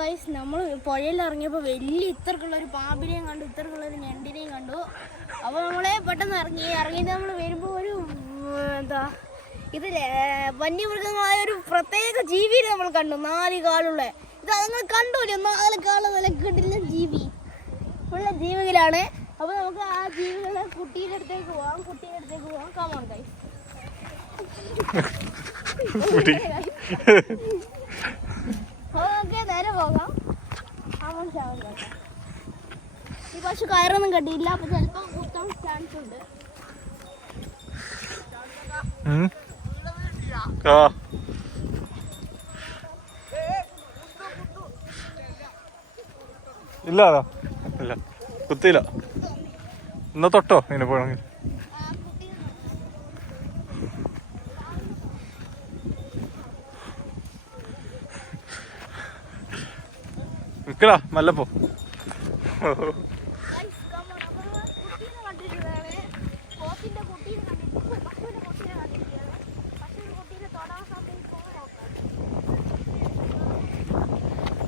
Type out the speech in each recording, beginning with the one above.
Guys നമ്മൾ പുഴയിൽ ഇറങ്ങിയപ്പോൾ വലിയ ഇത്രക്കുള്ളൊരു പാമ്പിനെയും കണ്ടു, ഇത്രക്കുള്ളൊരു ഞണ്ടിനെയും കണ്ടു. അപ്പോൾ നമ്മളെ പെട്ടെന്ന് ഇറങ്ങിയിട്ട് നമ്മൾ വരുമ്പോൾ ഒരു എന്താ ഇത് വന്യമൃഗങ്ങളായ ഒരു പ്രത്യേക ജീവിയെ നമ്മൾ കണ്ടു. 4 കാലുള്ള ഇത് നിങ്ങൾ കണ്ടൂല്ലേ, 4 കാലുള്ള വിലക്കിട്ടില്ല ജീവി, ഉള്ള ജീവികളാണ്. അപ്പോൾ നമുക്ക് ആ ജീവികളുടെ കുട്ടീൻ്റെ അടുത്തേക്ക് പോവാം. Come on guys. ഓക്കെ, നേരെ പോകാം. ഈ പശു കയറൊന്നും കണ്ടില്ല, അപ്പൊ ചിലപ്പോ കുത്താൻ ചാൻസ് ഉണ്ട്. ഇല്ല ഇല്ല കുത്തിയില്ല. എന്നാ തൊട്ടോ ഇങ്ങനെ പോണെങ്കിൽ. നിക്കടാ മല്ലപ്പോ.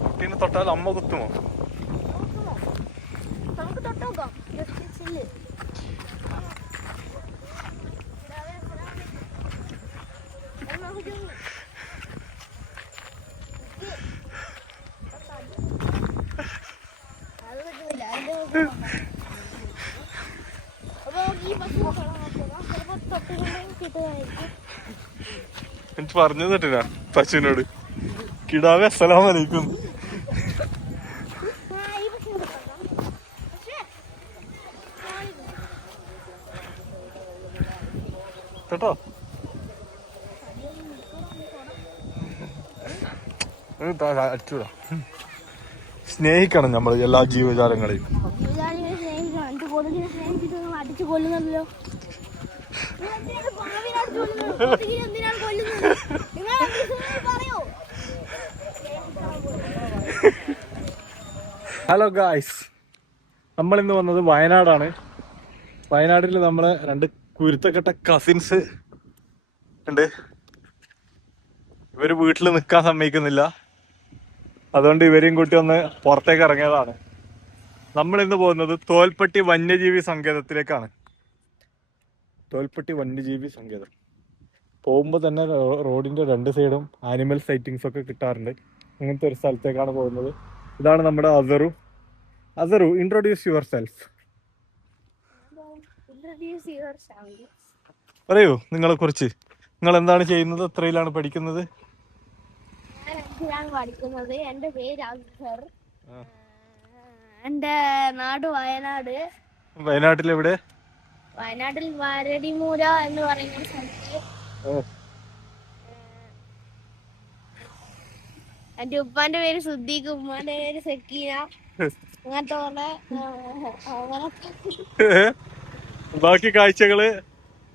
കുട്ടീനെ തൊട്ടാൽ അമ്മ കുത്തുമോ? നമുക്ക് തൊട്ടോക്കാം. എനിക്ക് പറഞ്ഞു തട്ടില്ല പശുവിനോട്, കിടാവേ അസ്സലാമു അലൈക്കും. കേട്ടോ, അടിച്ചൂടാ. സ്നേഹിക്കണം നമ്മൾ എല്ലാ ജീവജാലങ്ങളെയും. അടിച്ചു കൊല്ലുന്നല്ലോ. ഹലോ ഗായ്സ്, നമ്മളിന്ന് വന്നത് വയനാടാണ്. വയനാട്ടിൽ നമ്മളെ 2 കുരുത്തക്കെട്ട കസിൻസ് ഉണ്ട്. ഇവര് വീട്ടിൽ നിൽക്കാൻ സമ്മതിക്കുന്നില്ല, അതുകൊണ്ട് ഇവരെയും കൂട്ടി ഒന്ന് പുറത്തേക്ക് ഇറങ്ങിയതാണ്. നമ്മളിന്ന് പോകുന്നത് തോൽപ്പെട്ടി വന്യജീവി സങ്കേതത്തിലേക്കാണ്. തോൽപ്പെട്ടി വന്യജീവി സങ്കേതം പോകുമ്പോൾ തന്നെ റോഡിന്റെ 2 സൈഡും ആനിമൽ സൈറ്റിങ്സ് ഒക്കെ കിട്ടാറുണ്ട്. അങ്ങനത്തെ ഒരു സ്ഥലത്തേക്കാണ് പോകുന്നത്. ഇതാണ് നമ്മുടെ അസറു. Introduce your self. പറയൂ നിങ്ങളെ കുറിച്ച്. നിങ്ങൾ എന്താണ് ചെയ്യുന്നത്? എത്രയിലാണ് പഠിക്കുന്നത്? ഞാൻ പഠിക്കുന്നത്. എന്റെ പേര് അസ്ഹർ. എന്റെ നാട് വയനാട്. വയനാട്ടിൽ എവിടെ? വയനാട്ടിൽ വരടിമൂല എന്ന് പറയുന്ന സ്ഥലത്ത്. എന്റെ ഉപ്പാന്റെ പേര് സുദ്ദീഖ്, ഉമ്മാന്റെ പേര് സക്കീന. അങ്ങനത്തെ പോലെ ബാക്കി കാഴ്ചകള്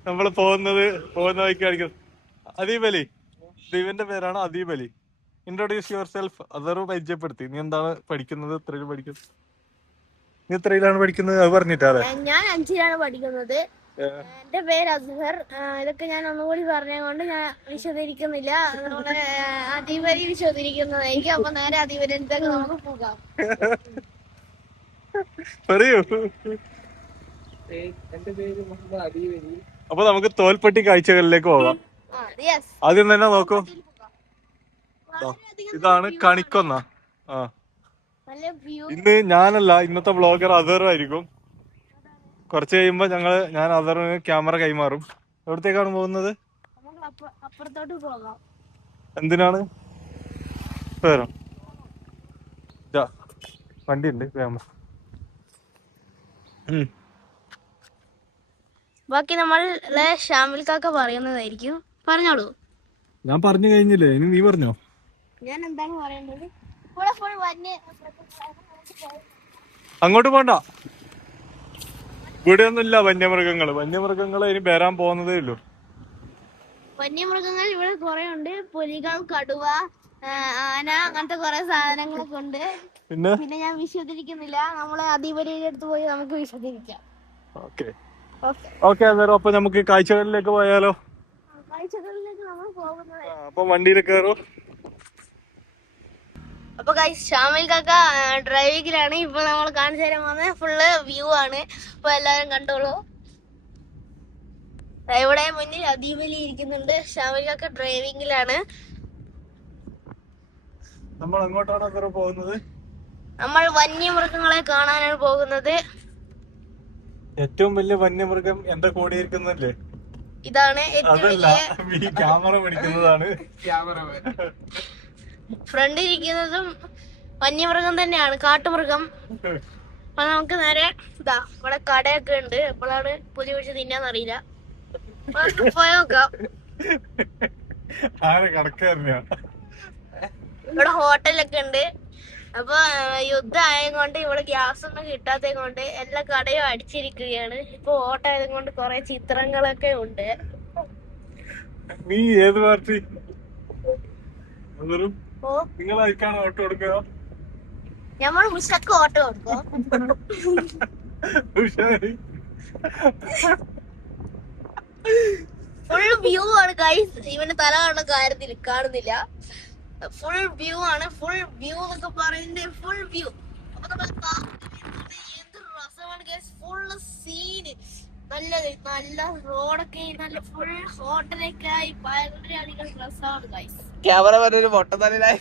നമ്മള് പോകുന്ന വഴിക്ക് കാണിക്കും. അദീബ് അലി, ദീപന്റെ പേരാണ് Adeeb Ali. Introduce your self. അതൊരു പരിചയപ്പെടുത്തി. നീ എന്താണ് പഠിക്കുന്നത്? എത്രയിലാണ് പഠിക്കുന്നത്? നീ എത്രയിലാണ് പഠിക്കുന്നത്? അത് പറഞ്ഞിട്ടാ. ഞാൻ 5ലാണ് പഠിക്കുന്നത്. എന്റെ പേര് അസ്ഹർ. ഇതൊക്കെ ഞാൻ ഒന്നുകൂടി പറഞ്ഞുകൊണ്ട് ഞാൻ വിശദീകരിക്കുന്നില്ല. നമ്മളെ അദീബലി വിശദീകരിക്കുന്നതായിരിക്കും. അപ്പൊ നേരെ അദീബലിലേക്ക് നമുക്ക് പോകാം. പറയൂ. അപ്പൊ നമുക്ക് തോൽപ്പെട്ടി കാഴ്ചകളിലേക്ക് പോകാം. ആദ്യം തന്നെ നോക്കൂ, ഇതാണ് കണിക്കൊന്ന. ഇന്ന് ഞാനല്ല, ഇന്നത്തെ വ്ളോഗർ അസറുമായിരിക്കും. കുറച്ച് കഴിയുമ്പോ ഞാൻ അസറിന് ക്യാമറ കൈമാറും. എവിടത്തേക്കാണ് പോകുന്നത്? എന്തിനാണ്? വരാം, വണ്ടി ഉണ്ട്, ക്യാമറ. ബാക്കി നമ്മളെ ഷാമിൽ കാക്ക പറയുന്നതായിരിക്കും. പറഞ്ഞോളൂ. ഞാൻ പറഞ്ഞു കഴിഞ്ഞില്ലേ, ഇനി നീ പറഞ്ഞോ. ഞാൻ എന്താണ് പറയേണ്ടത്? അങ്ങോട്ട് പോണ്ട, ഇവിടെ ഒന്നുമില്ല വന്യമൃഗങ്ങള് ഇനി വരാൻ പോകുന്നതേ ഉള്ളൂ. വന്യമൃഗങ്ങൾ ഇവിടെ കുറെ ഉണ്ട്. പുലികൾ, കടുവ, ആന, അങ്ങനത്തെ കുറെ സാധനങ്ങളൊക്കെ ഉണ്ട്. പിന്നെ ഞാൻ വിശദീകരിക്കുന്നില്ല. നമ്മളെ അദീബലിയുടെ അടുത്ത് പോയി നമുക്ക് വിശദീകരിക്കാം. ഓക്കെ അപ്പൊ നമുക്ക് കാഴ്ചകളിലേക്ക് പോയാലോ? കാഴ്ചകളിലേക്ക് നമ്മൾ പോകുന്നത്. അപ്പൊ വണ്ടിയിൽ കയറോ. അപ്പൊ ഗൈസ് ഷാമിൽ കാക്ക ഡ്രൈവിംഗിലാണ്. ഇപ്പൊ നമ്മൾ കാണിച്ചു തരാൻ പോകുന്നത് ഫുള്ള് വ്യൂ ആണ്. അപ്പൊ എല്ലാരും കണ്ടോളൂ. ഇവിടെ മുന്നിൽ അദീബലി ഇരിക്കുന്നുണ്ട്. ഷാമിൽ കാക്ക ഡ്രൈവിംഗിലാണ്. നമ്മൾ എങ്ങോട്ടാണ് പോകുന്നത്? നമ്മൾ വന്യമൃഗങ്ങളെ കാണാനാണ് പോകുന്നത്. ഏറ്റവും വലിയ വന്യമൃഗം എന്റെ കൂടെ ഇരിക്കുന്നല്ലേ? ഇതാണ് ക്യാമറ പിടിക്കുന്നതാണ്. ഫ്രണ്ട് ഇരിക്കുന്നതും വന്യമൃഗം തന്നെയാണ്, കാട്ടുമൃഗം. അപ്പൊ നമുക്ക് നേരെ ഇതാ ഇവിടെ കടയൊക്കെ ഉണ്ട്. എപ്പോഴാണ് പുലി പിടിച്ച് തിന്നാന്നറിയില്ല. പോയി നോക്കാം. ഇവിടെ ഹോട്ടലൊക്കെ ഉണ്ട്. അപ്പൊ യുദ്ധം ആയതുകൊണ്ട് ഇവിടെ ഗ്യാസ് ഒന്നും കിട്ടാത്തത് കൊണ്ട് എല്ലാ കടയും അടിച്ചിരിക്കുകയാണ്. ഇപ്പൊ ഓട്ടം ആയത് കൊണ്ട് കൊറേ ചിത്രങ്ങളൊക്കെ ഉണ്ട്. നീ ഏത് പാർട്ടി? നിങ്ങളായിക്കാണ് ഓട്ടോ കൊടുക്കുക? നമ്മൾ ഉഷക്ക് ഓട്ടോ കൊടുക്കോ? ഫുൾ വ്യൂ ആണ് ഗൈസ്. ഇവന്റെ തല കാണുന്ന കാര്യത്തിൽ കാണുന്നില്ല. ഫുൾ വ്യൂ ആണ്. ഫുൾ വ്യൂ എന്നൊക്കെ പറയുന്നത് ഫുൾ വ്യൂ. അപ്പൊ നമ്മൾ എന്ത് രസമാണ് ഗൈസ്. ഫുൾ സീന് നല്ലത്. നല്ല റോഡൊക്കെ നല്ല ഫുൾ ഹോട്ടലൊക്കെ ആയി വളരെയധികം രസമാണ് ഗൈസ്. ക്യാമറ പറഞ്ഞൊരു പൊട്ടത്തലായി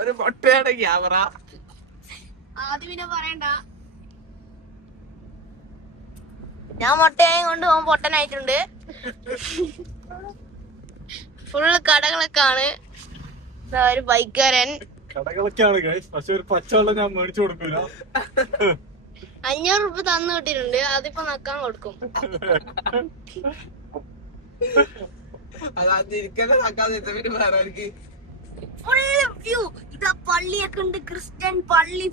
ഒരു പൊട്ടയാണ് ക്യാമറ. ആദ്യം പിന്നെ പറയണ്ട, ഞാൻ മൊട്ടയായ കൊണ്ട് പോകാൻ പൊട്ടനായിട്ടുണ്ട്. ഫുള്ള് കടകളൊക്കെ ആണ്. ഒരു ബൈക്കാരൻ കടകളൊക്കെയാണ് പക്ഷെ ഒരു പച്ചവെള്ളം ഞാൻ മേടിച്ചു കൊടുക്കൂല. 500 രൂപ തന്നു കിട്ടിയിട്ടുണ്ട്. അതിപ്പോ നക്കാൻ കൊടുക്കും. Full view. ഇതാ പള്ളിയൊക്കെ ഉണ്ട്. ക്രിസ്ത്യൻ പള്ളി.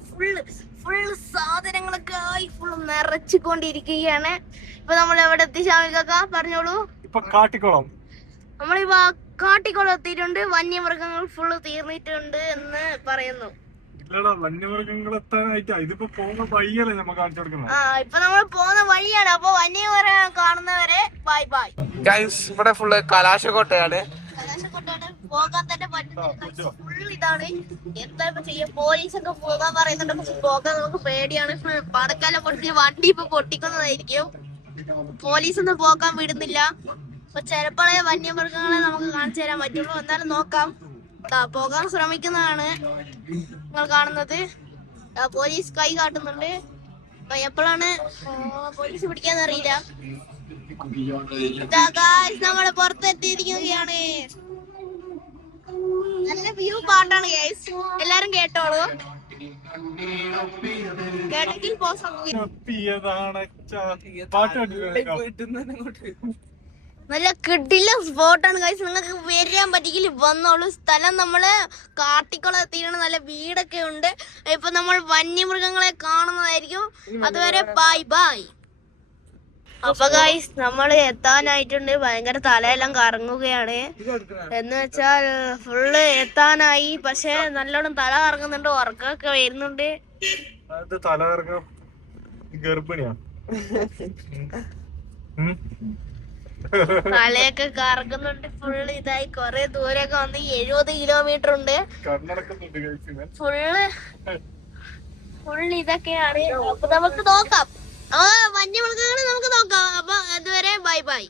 ഫുള്ള് സാധനങ്ങളൊക്കെ ആയി ഫുള്ള് നിറച്ചുകൊണ്ടിരിക്കുകയാണ്. ഇപ്പൊ നമ്മൾ എവിടെ എത്തി ഷാമിൽ കാക്ക പറഞ്ഞോളൂ? ഇപ്പൊ കാട്ടിക്കുളം. നമ്മളിപ്പോ കാട്ടിക്കുളം എത്തിയിട്ടുണ്ട്. വന്യമൃഗങ്ങൾ ഫുള്ള് തീർന്നിട്ടുണ്ട് എന്ന് പറയുന്നു. വന്യമൃഗങ്ങളെത്താനായിട്ട് ഇതിപ്പോ പോകുന്ന വഴിയല്ലേ നമ്മ കാണിച്ചു കൊടുക്കുന്നത്. ഇപ്പൊ നമ്മൾ പോകുന്ന വഴിയാണ്. അപ്പൊ വന്യമൃഗം കാണുന്നവരെ ബൈ ബൈ. ഇവിടെ ഫുള്ള് കലാശക്കോട്ടയാണ്. പോകാൻ തന്നെ പറ്റുന്നില്ല. ഫുൾ ഇതാണ്. എന്താ ഇപ്പൊ ചെയ്യാ? പോലീസൊക്കെ പോകാൻ പറയുന്നുണ്ട്. പക്ഷെ പോകാൻ നമുക്ക് പേടിയാണ്. പടക്കാലം പൊട്ടി വണ്ടി ഇപ്പൊ പൊട്ടിക്കുന്നതായിരിക്കും. പോലീസൊന്നും പോകാൻ വിടുന്നില്ല. അപ്പൊ ചിലപ്പോഴേ വന്യമൃഗങ്ങളെ നമുക്ക് കാണിച്ചു തരാൻ പറ്റുള്ളൂ. എന്തായാലും നോക്കാം. പോകാൻ ശ്രമിക്കുന്നതാണ് നിങ്ങൾ കാണുന്നത്. പോലീസ് കൈ കാട്ടുന്നുണ്ട്. അപ്പൊ എപ്പോഴാണ് പോലീസ് പിടിക്കാന്നറിയില്ല. നമ്മള് പുറത്തെത്തിയിരിക്കുകയാണ്. നല്ല വ്യൂ പാട്ടാണ് ഗൈസ്. എല്ലാരും കേട്ടോളൂ. കേട്ടെങ്കിൽ നല്ല കിടില സ്പോട്ടാണ് ഗൈസ്. നിങ്ങൾക്ക് വരാൻ പറ്റിയെങ്കിൽ വന്നോളൂ. സ്ഥലം നമ്മള് കാട്ടിക്കുളം എത്തിയാണ്. നല്ല വീടൊക്കെ ഉണ്ട്. ഇപ്പൊ നമ്മൾ വന്യമൃഗങ്ങളെ കാണുന്നതായിരിക്കും. അതുവരെ ബൈ ബൈ. അപ്പൊ ഗൈസ് നമ്മള് എത്താനായിട്ടുണ്ട്. ഭയങ്കര തലയെല്ലാം കറങ്ങുകയാണ്. എന്ന് വെച്ചാൽ ഫുള്ള് എത്താനായി. പക്ഷെ നല്ലോണം തല കറങ്ങുന്നുണ്ട്. ഉറക്കമൊക്കെ വരുന്നുണ്ട്. തല കറങ്ങും ഗർഭിണിയാ. തലയൊക്കെ കറങ്ങുന്നുണ്ട്. ഫുള്ള് ഇതായി കൊറേ ദൂരമൊക്കെ വന്ന് 70 കിലോമീറ്റർ ഉണ്ട്. ഫുള്ള് ഇതൊക്കെയാണ്. അപ്പൊ നമുക്ക് നോക്കാം. വന്യമൃഗങ്ങളെ നമുക്ക് നോക്കാം. അപ്പൊ അതുവരെ ബൈ ബൈ.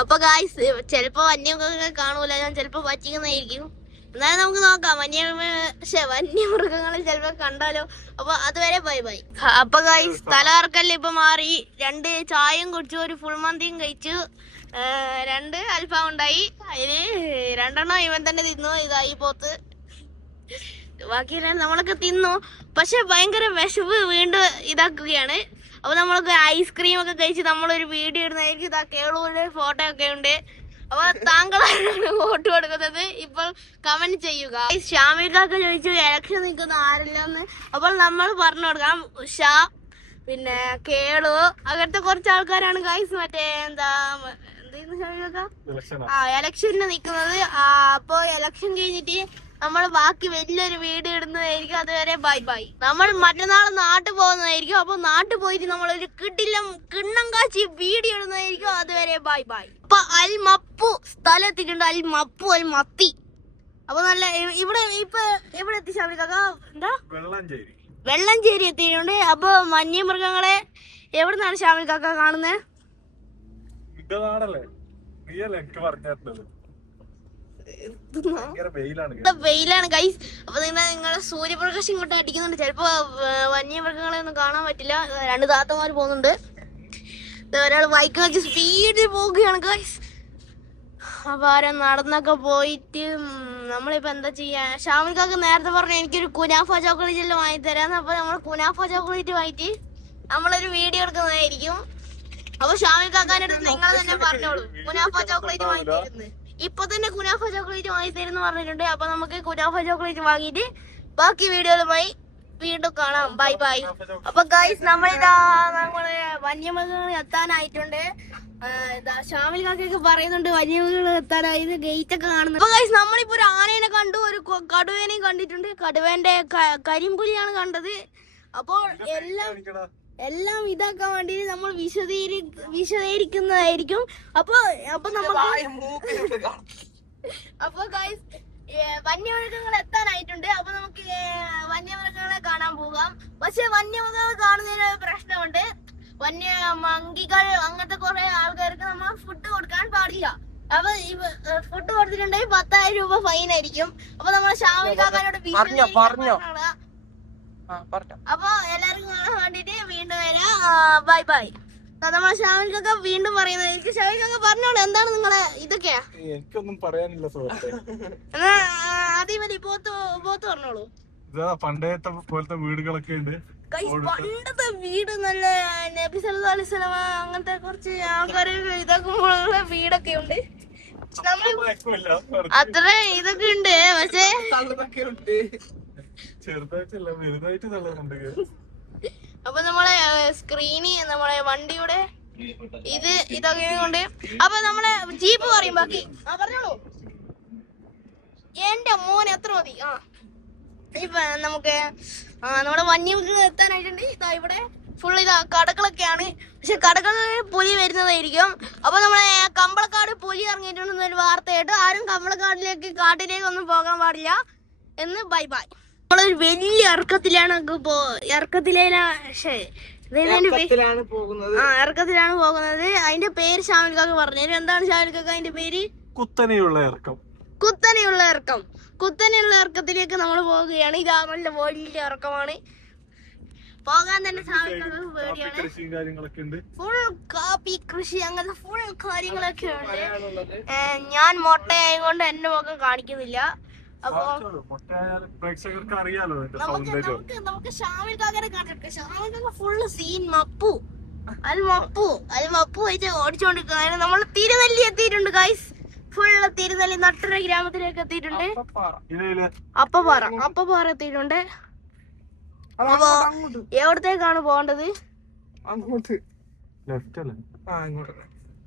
അപ്പൊ ഗായ്സ് ചിലപ്പോ വന്യമൃഗങ്ങളെ കാണൂല. ഞാൻ ചിലപ്പോ പറ്റിക്കുന്നതായിരിക്കും. എന്നാലും നമുക്ക് നോക്കാം. വന്യമൃഗങ്ങളെ ചിലപ്പോ കണ്ടാലോ. അപ്പൊ അതുവരെ ബൈ ബൈ. അപ്പൊ ഗായ്സ് തലകറക്കല് ഇപ്പൊ മാറി. 2 ചായയും കുടിച്ചു. ഒരു ഫുൾ മന്തിയും കഴിച്ചു. 2 അൽഫാം ഉണ്ടായി. അതില് 2 ഇവൻ തന്നെ തിന്നു. ഇതായി പോത്ത്. ബാക്കിയെല്ലാം നമ്മളൊക്കെ തിന്നു. പക്ഷെ ഭയങ്കര വിശപ്പ് വീണ്ടും ഇതാക്കുകയാണ്. അപ്പൊ നമ്മൾക്ക് ഐസ്ക്രീം ഒക്കെ കഴിച്ച് നമ്മളൊരു വീഡിയോ ഇടുന്നതായിരിക്കും. ഇതാ കേളൂര് ഫോട്ടോ ഒക്കെ ഉണ്ട്. അപ്പൊ താങ്കളാണ് വോട്ട് കൊടുക്കുന്നത്. ഇപ്പോൾ കമന്റ് ചെയ്യുക. ഷാമിൽ കാക്ക ചോദിച്ചു ഇലക്ഷൻ നിൽക്കുന്ന ആരില്ലെന്ന്. അപ്പോൾ നമ്മൾ പറഞ്ഞു കൊടുക്കാം. ഉഷ, പിന്നെ കേളു, അങ്ങനത്തെ കുറച്ച് ആൾക്കാരാണ് ഗൈസ്. മറ്റേ എന്താ ഇലക്ഷന് നിൽക്കുന്നത്. അപ്പൊ ഇലക്ഷൻ കഴിഞ്ഞിട്ട് നമ്മൾ ബാക്കി വലിയൊരു വീഡിയോ ഇടുന്നതായിരിക്കും. അതുവരെ ബൈ ബൈ. നമ്മൾ മറ്റന്നാൾ നാട്ടിൽ പോകുന്നതായിരിക്കും. അപ്പൊ നാട്ടിൽ പോയിട്ട് നമ്മളൊരു കിണ്ണം കാച്ചി വീഡിയോ ഇടുന്നതായിരിക്കും. അതുവരെ ബൈ ബൈ. അപ്പൊ അൽ മപ്പു സ്ഥലം എത്തിയിട്ടുണ്ട്. അൽ മപ്പു അൽ മത്തി. അപ്പൊ നല്ല ഇവിടെ ഇപ്പൊ എവിടെ എത്തി ഷാമിൽ കാക്ക? എന്താ വെള്ളഞ്ചേരി എത്തിയിട്ടുണ്ട്. അപ്പൊ വന്യമൃഗങ്ങളെ എവിടെ നിന്നാണ് ഷാമിൽ കാക്ക കാണുന്നത്? വെയിലാണ് ഗൈസ്. അപ്പൊ നിങ്ങളെ സൂര്യപ്രകാശം ഇങ്ങോട്ട് അടിക്കുന്നുണ്ട്. ചിലപ്പോ വന്യമൃഗങ്ങളെ ഒന്നും കാണാൻ പറ്റില്ല. 2 താത്തമാര് പോകുന്നുണ്ട്. ഒരാൾ ബൈക്ക് വെച്ച് സ്പീഡിൽ പോവുകയാണ് ഗൈസ്. അപ്പൊ ആരെ നടന്നൊക്കെ പോയിട്ട് നമ്മളിപ്പോ എന്താ ചെയ്യാ? ഷാമിൽ കാക്ക നേരത്തെ പറഞ്ഞു എനിക്കൊരു കുനാഫ ചോക്ലേറ്റ് എല്ലാം വാങ്ങി തരാന്ന്. അപ്പൊ നമ്മൾ കുനാഫ ചോക്ലേറ്റ് വാങ്ങിട്ട് നമ്മളൊരു വീഡിയോ എടുക്കുന്നതായിരിക്കും. അപ്പൊ ഷാമിൽ കാക്കാന്റെ അടുത്ത് നിങ്ങൾ തന്നെ പറഞ്ഞോളൂ കുനാഫ ചോക്ലേറ്റ് വാങ്ങി തരുന്നത്. ഇപ്പൊ തന്നെ കുനാഫ ചോക്ലേറ്റ് വാങ്ങി തരുന്ന പറഞ്ഞിട്ടുണ്ട്. അപ്പൊ നമുക്ക് കുനാഫ ചോക്ലേറ്റ് വാങ്ങിയിട്ട് ബാക്കി വീഡിയോകളുമായി വീണ്ടും കാണാം. Bye bye. അപ്പൊ ഗൈസ് നമ്മള് വന്യമൃഗങ്ങൾ എത്താനായിട്ടുണ്ട്. ഷാമിൽ കാക്കൊക്കെ പറയുന്നുണ്ട് വന്യമൃഗങ്ങൾ എത്താനായി. ഗേറ്റ് ഒക്കെ കാണുന്നത്. അപ്പൊ ഗൈസ് നമ്മളിപ്പോ ഒരു ആനേനെ കണ്ടു, ഒരു കടുവേനെയും കണ്ടിട്ടുണ്ട്. കടുവേന്റെ കരിമ്പുലിയാണ് കണ്ടത്. അപ്പോൾ എല്ലാം ഇതാക്കാൻ വേണ്ടി നമ്മൾ വിശദീകരിക്കുന്നതായിരിക്കും. അപ്പൊ ഗൈസ് വന്യമൃഗങ്ങൾ എത്താനായിട്ടുണ്ട്. അപ്പൊ നമുക്ക് വന്യമൃഗങ്ങളെ കാണാൻ പോകാം. പക്ഷെ വന്യമൃഗങ്ങൾ കാണുന്നതിന് പ്രശ്നമുണ്ട്. മങ്കികൾ അങ്ങനത്തെ കുറെ ആൾക്കാർക്ക് നമ്മൾ ഫുഡ് കൊടുക്കാൻ പാടില്ല. അപ്പൊ ഫുഡ് കൊടുത്തിട്ടുണ്ടെങ്കിൽ 10,000 രൂപ ഫൈൻ ആയിരിക്കും. അപ്പൊ നമ്മൾ ഷാമിൽ കാക്കാനോട് അപ്പൊ എല്ലാവർക്കും കാണാൻ വേണ്ടിട്ട് വീണ്ടും വരാം. Bye bye. നമ്മളെ ഷാമിൽ കാക്ക വീണ്ടും പറയുന്നത് എനിക്ക് ഷാമിൽ കാക്ക പറഞ്ഞോളൂ എന്താണ് നിങ്ങളെ ഇതൊക്കെയാ? എനിക്കൊന്നും പറയാനില്ല സുഹൃത്തെ. അതേപോലെ പോത്ത് പറഞ്ഞോളൂ. പണ്ടത്തെ പോലത്തെ വീടുകളൊക്കെ ഉണ്ട്. പണ്ടത്തെ വീട് നല്ല നബി സല്ലല്ലാഹു അലൈഹി വസല്ലം അങ്ങനത്തെ കുറച്ച് ആൾക്കാര് ഇതാക്കുമ്പോഴുള്ള വീടൊക്കെ ഉണ്ട്. അത്ര ഇതൊക്കെ ഉണ്ട്. പക്ഷേ ചെറുതായിട്ടല്ല വലുതായിട്ട് തള്ളുന്നുണ്ട്. അപ്പൊ നമ്മളെ സ്ക്രീന് നമ്മളെ വണ്ടിയുടെ ഇതൊക്കെ കൊണ്ട് അപ്പൊ നമ്മളെ ജീപ്പ് പറയും ബാക്കി. പറഞ്ഞോളൂ. എന്റെ മോൻ എത്ര മതി. ഇപ്പൊ നമുക്ക് നമ്മുടെ വന്യമൃഗങ്ങൾ എത്താനായിട്ടുണ്ട്. ഇതാ ഇവിടെ ഫുൾ കടകളൊക്കെയാണ്. പക്ഷെ കടകളിൽ പുലി വരുന്നതായിരിക്കും. അപ്പൊ നമ്മളെ കമ്പളക്കാട് പുലി ഇറങ്ങിയിട്ടുണ്ടെന്നൊരു വാർത്തയായിട്ട് ആരും കാട്ടിലേക്ക് ഒന്നും പോകാൻ പാടില്ല എന്ന്. Bye bye. നമ്മളൊരു വലിയ ഇറക്കത്തിലാണ് പോകുന്നത്. അതിന്റെ പേര് ഷാമിൽ കാക്ക പറഞ്ഞു. എന്താണ് ഷാമിൽ കാക്ക അതിന്റെ പേര്? കുത്തനെയുള്ള ഇറക്കത്തിലേക്ക് നമ്മൾ പോവുകയാണ്. ഇതാ നല്ല വലിയ ഇറക്കമാണ്. പോകാൻ തന്നെ ഷാമിൽ കാക്ക പേടിയാണ്. ഫുൾ കാപ്പി കൃഷി അങ്ങനത്തെ ഫുൾ കാര്യങ്ങളൊക്കെ ഉണ്ട്. ഞാൻ മൊട്ടയായതുകൊണ്ട് എന്റെ മുഖം കാണിക്കുന്നില്ല. അപ്പൊ നമുക്ക് ഷാമിൽ കാക്കനെ കാണിച്ചെടുക്കാം. ഷാമിൽ കാക്ക ഫുള്ള് സീൻ മപ്പു വെച്ച് ഓടിച്ചോണ്ടിരിക്കുന്നത്. നമ്മൾ തിരുനെല്ലി എത്തിയിട്ടുണ്ട് ഗൈസ്. ഫുള്ള് തിരുനെല്ലി നട്ടര ഗ്രാമത്തിലേക്ക് എത്തിയിട്ടുണ്ട്. അപ്പപ്പാറ എത്തിയിട്ടുണ്ട്. അപ്പൊ എവിടത്തേക്കാണ് പോകേണ്ടത്?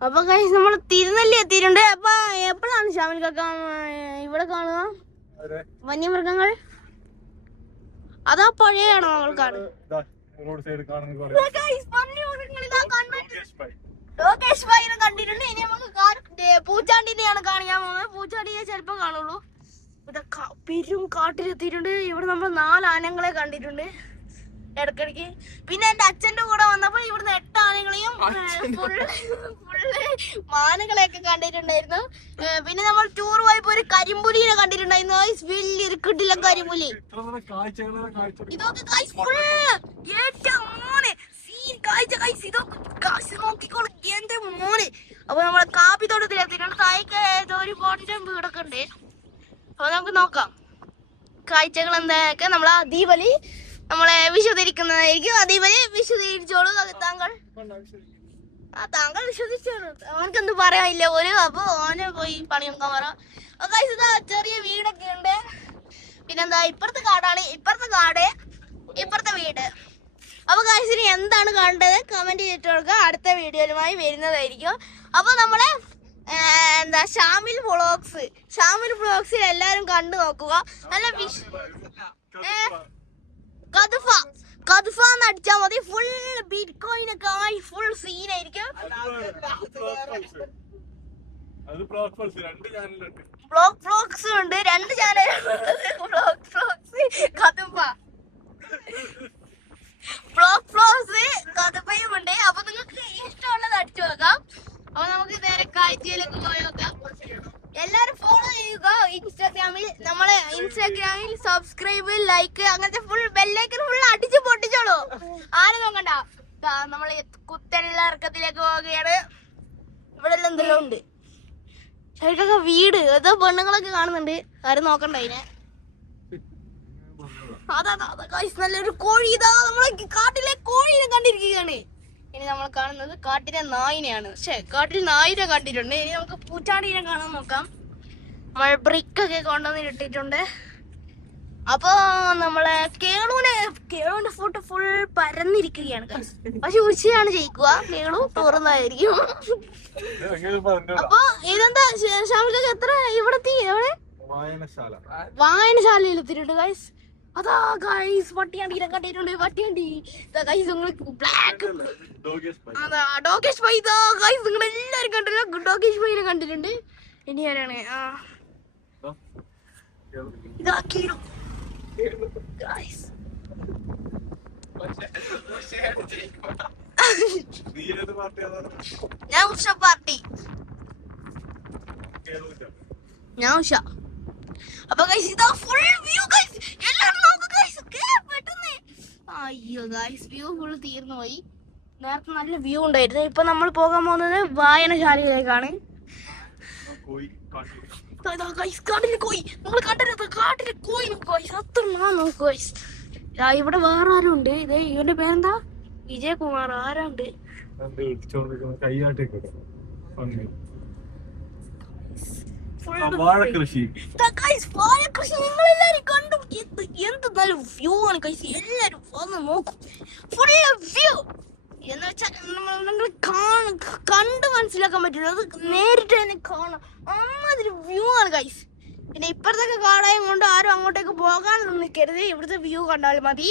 അപ്പൊ ഗൈസ് നമ്മൾ തിരുനെല്ലി എത്തിയിട്ടുണ്ട്. അപ്പൊ എപ്പോഴാണ് ഷാമിൽ കാക്ക ഇവിടെ കാണുക വന്യമൃഗങ്ങൾ? അതാ പുഴയാണോ നമ്മൾ കാണുന്നത്? ലോകേഷ് ഭായിനെ കണ്ടിട്ടുണ്ട്. ഇനി നമുക്ക് പൂച്ചാണ്ടിനെയാണ് കാണിക്കാൻ പോകുന്നത്. പൂച്ചാണ്ടിയെ ചിലപ്പോ കാണുള്ളൂ. ഇവിടെ പെരും കാട്ടിലെത്തിയിട്ടുണ്ട്. ഇവിടെ നമ്മൾ 4 ആനകളെ കണ്ടിട്ടുണ്ട് ഇടക്കിടക്ക്. പിന്നെ എന്റെ അച്ഛന്റെ കൂടെ വന്നപ്പോൾ ഇവിടുന്ന് 8 ആനകളെയും ഫുള്ള് മാനകളെയൊക്കെ കണ്ടിട്ടുണ്ടായിരുന്നു. പിന്നെ നമ്മൾ ടൂർ പോയപ്പോ ഒരു കരിമ്പുലിനെ കണ്ടിട്ടുണ്ടായിരുന്നു. വലിയൊരു കിടില കരിമ്പുലി. ഇതൊക്കെ നോക്കിക്കോളൂ എന്റെ മോനെ. അപ്പൊ നമ്മളെ കാപ്പിത്തോട്ടത്തിൽ എത്തിയിട്ടുണ്ട്. താഴേക്ക് ഒരു ബോട്ടിന്റെ വീടൊക്കെ ഉണ്ട്. അപ്പൊ നമുക്ക് നോക്കാം കാഴ്ചകൾ എന്തൊക്കെ. നമ്മളെ ദീപലി നമ്മളെ വിശദീകരിക്കുന്നതായിരിക്കും. അതേപോലെ വിശദീകരിച്ചോളൂ താങ്കൾ വിശ്വസിച്ചോളൂ. അവനക്ക് എന്ത് പറയാനില്ല പോലും. അപ്പൊ ഓനെ പോയി പണിയെടുക്കാൻ പറ. ചെറിയ വീടൊക്കെ ഉണ്ട്. പിന്നെന്താ ഇപ്പുറത്തെ കാടാണ്. ഇപ്പുറത്തെ വീട്. അപ്പൊ ഗൈസിന് എന്താണ് കണ്ടത് കമന്റ് ചെയ്തിട്ട് കൊടുക്കുക. അടുത്ത വീഡിയോയുമായി വരുന്നതായിരിക്കും. അപ്പൊ നമ്മളെ ഷാമിൽ വ്ളോഗ്സിൽ എല്ലാരും കണ്ടു നോക്കുക. നല്ല കദ്ഫ അടിച്ചാ മതി. ഫുൾ ബിറ്റ് കോയിൻ ഒക്കെ ആയി ഫുൾ സീനായിരിക്കും. അത് പ്രോപ്പർസ് 2 ചാനലുണ്ട്. ബ്ലോഗ് ഫ്ലോക്സും ഉണ്ട്, 2 ചാനലുകളുണ്ട്. ബ്ലോഗ് ഫ്ലോക്സ് കഥപ്പ, ബ്ലോഗ് ഫ്ലോക്സ് കഥപ്പയും ഉണ്ട്. അപ്പൊ നിങ്ങൾക്ക് ഇഷ്ടമുള്ളത് അടിച്ചു നോക്കാം. അപ്പൊ നമുക്ക് നേരെ കാഴ്ചയിലേക്ക് പോയി നോക്കാം. എല്ലാരും ഫോളോ ചെയ്യുക ഇൻസ്റ്റാഗ്രാമിൽ. നമ്മളെ ഇൻസ്റ്റാഗ്രാമിൽ സബ്സ്ക്രൈബ്, ലൈക്ക്, അങ്ങനത്തെ ഫുൾ ബെല്ലൈക്കൻ ഫുൾ അടിച്ച് പൊട്ടിച്ചോളൂ. ആരും നോക്കണ്ട. നമ്മള് കുത്തനുള്ള ഇറക്കത്തിലേക്ക് പോവുകയാണ്. ഇവിടെ എല്ലാം എന്തെല്ലാം ഉണ്ട്. ശരിക്കൊക്കെ വീട് ഏതോ പെണ്ണുങ്ങളൊക്കെ കാണുന്നുണ്ട്. ആരും നോക്കണ്ട അതിനെ. അതാ നല്ലൊരു കോഴി. ഇതാ നമ്മളെ കാട്ടിലെ കോഴീനെ കണ്ടിരിക്കുകയാണ്. ഇനി നമ്മൾ കാണുന്നത് കാട്ടിലെ നായിനെയാണ്. കാട്ടിൽ നായിനെ കണ്ടിട്ടുണ്ട്. ഇനി നമുക്ക് പൂച്ചാണ്ടീനെ കാണാൻ നോക്കാം. നമ്മൾ ബ്രിക്കൊക്കെ കൊണ്ടുവന്ന് ഇട്ടിട്ടുണ്ട്. അപ്പൊ നമ്മളെ കേളുവിന്റെ ഫോട്ടോ ഫുൾ പരന്നിരിക്കുകയാണ്. പക്ഷെ ഉച്ചയാണ് ജയിക്കുക. കേളു തുറന്നായിരിക്കും. അപ്പൊ ഇതെന്താ ഷാമിലൊക്കെ എത്ര ഇവിടെത്തി? എവിടെ? വായനശാലയിൽ എത്തിയിട്ടുണ്ട് ഗൈസ്. അതാ ഗൈസ് പട്ടിയാണ്ടീനെ കണ്ടിട്ടുണ്ട്. പട്ടിയാണ്ടി ഗൈസ് നിങ്ങൾ ബ്ലാക്ക് അതാ ഡോഗേഷ് ഭായി. ഇതാ ഗൈസ് നിങ്ങൾ എല്ലാരും കണ്ടില്ല. ഡോഗേഷ് ഭായിനെ കണ്ടിട്ടുണ്ട്. ഇനി ആരാണ്? ഇതാ കേളു ഗൈസ്. ഞാൻ ഉഷ പാർട്ടി. ഞാൻ ഉഷ. അപ്പൊ ഗൈസ് ഇതാ ഫുൾ വ്യൂ ഗൈസ്. എല്ലാരും നോക്ക് ഗൈസ്. പെട്ടെന്ന് അയ്യോ ഗൈസ് വ്യൂ ഫുൾ തീർന്നു പോയി. നേരത്തെ നല്ല വ്യൂ ഉണ്ടായിരുന്നു. ഇപ്പൊ നമ്മൾ പോകാൻ പോകുന്നത് വായനശാലയിലേക്കാണ്. കാട്ടിലെ കോയി നമ്മൾ കണ്ടത്. കാട്ടിലെ കോയി അത്ര നോക്കൂ ഗൈസ്. ഇവിടെ വേറെ ആരും ഉണ്ട്. ഇതേ ഇവന്റെ പേരെന്താ? വിജയകുമാർ. ആരുണ്ട്? വാഴകൃഷി നിങ്ങളെല്ലാരും കണ്ടു. എന്ത് നല്ല വ്യൂ ആണ് ഗൈസ്. എല്ലാരും വന്ന് നോക്കും. ഫുൾ വ്യൂ എന്ന് വെച്ചാൽ നിങ്ങൾ കണ്ട് മനസ്സിലാക്കാൻ പറ്റില്ല. അത് നേരിട്ട് തന്നെ കാണാം. അമ്മാതിരി വ്യൂ ആണ് ഗൈസ്. പിന്നെ ഇപ്പഴത്തൊക്കെ കാടായം കൊണ്ട് ആരും അങ്ങോട്ടേക്ക് പോകാനൊന്നും നിൽക്കരുത്. ഇവിടുത്തെ വ്യൂ കണ്ടാൽ മതി.